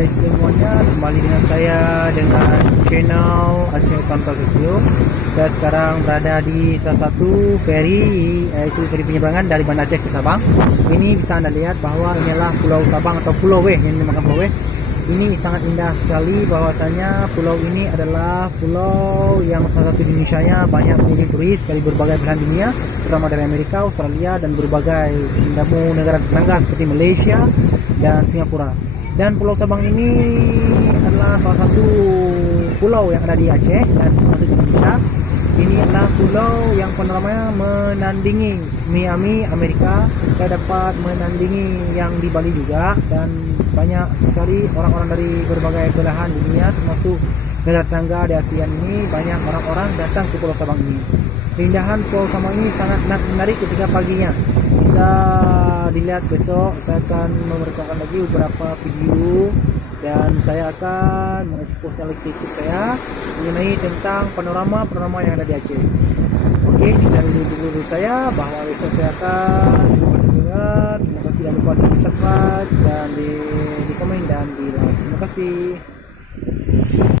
Hai semuanya, kembali dengan saya dengan channel Aceh Santoso. Saya sekarang berada di salah satu ferry, yaitu ferry penyeberangan dari Banda Aceh ke Sabang. Ini bisa Anda lihat bahwa inilah Pulau Sabang atau Pulau Weh yang dinamakan Pulau Weh. Ini sangat indah sekali, bahwasanya pulau ini adalah pulau yang salah satu di Indonesia banyak mengunjungi turis dari berbagai belahan dunia, terutama dari Amerika, Australia, dan berbagai negara tetangga seperti Malaysia dan Singapura. Dan Pulau Sabang ini adalah salah satu pulau yang ada di Aceh dan termasuk di Indonesia. Ini adalah pulau yang panorama menandingi Miami, Amerika. Kita dapat menandingi yang di Bali juga, dan banyak sekali orang-orang dari berbagai belahan dunia, termasuk negara tetangga di ASEAN ini. Banyak orang-orang datang ke Pulau Sabang ini. Keindahan Pulau Sabang ini sangat menarik ketika paginya. Bisa dilihat besok. Saya akan memberitakan lagi beberapa video, dan saya akan mengeksposnya lagi ke YouTube saya mengenai tentang panorama yang ada di Aceh. Oke, ini dari dulu saya, bahwa besok saya akan terima kasih juga. Terima kasih, jangan lupa di subscribe dan di komen dan di like. Terima kasih.